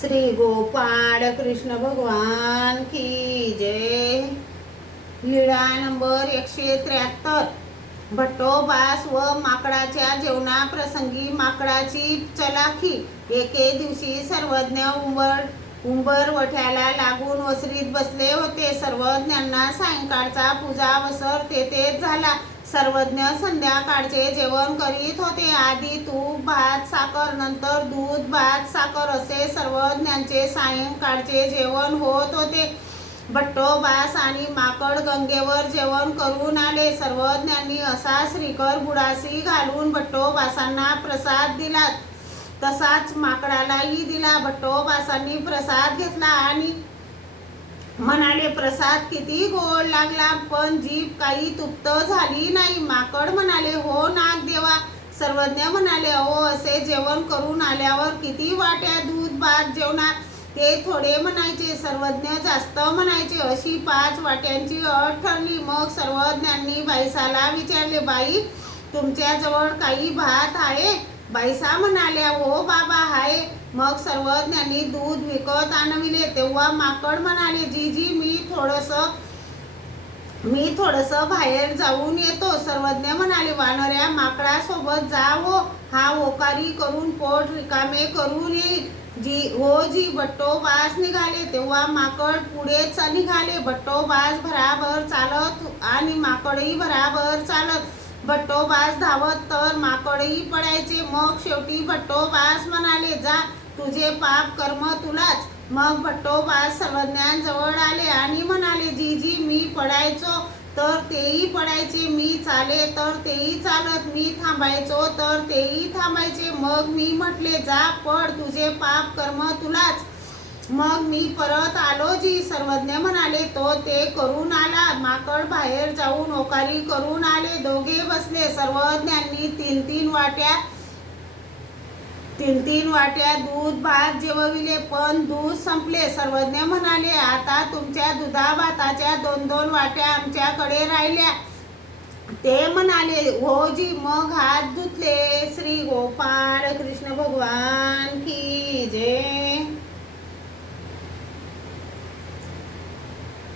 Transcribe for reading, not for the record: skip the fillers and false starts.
श्री गोपाळ कृष्ण भगवान की जय। लीळा नंबर 173। भट्टोबास व माकडाच्या जेवणाप्रसंगी माकडाची चलाखी। एके दिवशी सर्वज्ञ उंबरवठ्याला लागून वसरीत बसले होते. सर्वज्ञांना सायंकाळचा पूजावसर तेथेच झाला. सर्वज्ञ संध्याकाळचे जेवण करीत होते. आधी तूप भात साखर, नंतर दूध भात साखर असे सर्वज्ञांचे सायंकाळचे जेवण होत होते. भट्टोबास आणि माकड गंगेवर जेवण करून आले. सर्वज्ञांनी असा श्रीकर बुडासी घालून भट्टोबासांना प्रसाद दिला, तसाच माकडालाही दिला. भट्टोबासांनी प्रसाद घेतला आणि म्हणाले, प्रसाद किती गोड लागला, पण जीभ काही तृप्त झाली नाही. माकड म्हणाले, हो नागदेवा. सर्वज्ञ म्हणाले, अहो, असे जेवण करून आल्यावर किती वाट्या दूध भात जेवणार? ते थोडे म्हणायचे, सर्वज्ञ जास्त म्हणायचे. अशी 5 वाट्यांची अट ठरली. मग सर्वज्ञांनी बाईसाला विचारले, बाई, तुमच्याजवळ काही भात आहे? बाईसा म्हणाल्या, हो बाबा, आहे. मग सर्वज्ञांनी दूध विकत आणविले. तेव्हा माकड म्हणाले, जीजी, मी थोडस बाहेर जाऊन येतो. सर्वज्ञ म्हणाले, वानऱ्या माकडासोबत जा हो, हा ओकारी करून पोट रिकामे करून येईल. जी भट्टोबास निघाले. तेव्हा माकड पुढेच निघाले. भट्टोबास भराभर चालत आणि माकडही भराभर चालत. भट्टोबास धावत तर माकडही पडायचे. मग शेवटी भट्टोबास म्हणाले, जा, तुझे पाप कर्म तुलाच. मग भट्टोबास सर्वज्ञांजवळ आले आणि म्हणाले, जीजी, मी पडायचो तर तेही पडायचे, मी चाले तर तेही चालत, मी थांबायचो तर तेही थांबायचे. मग मी म्हटले, जा, पड, तुझे पाप कर्म तुलाच. मग मी परत आलो जी. सर्वज्ञ म्हणाले, तो ते करून आला. माकड बाहेर जाऊन ओकारी करून आले. दोघे बसले. सर्वज्ञांनी 3-3 वाट्या दूध भात जेवविले, पण दूध संपले. सर्वज्ञ म्हणाले, आता तुमच्या दुधा भाताच्या 2-2 वाट्या आमच्याकडे राहिल्या. ते म्हणाले, हो जी. मग हात धुतले. श्री गोपाळ कृष्ण भगवान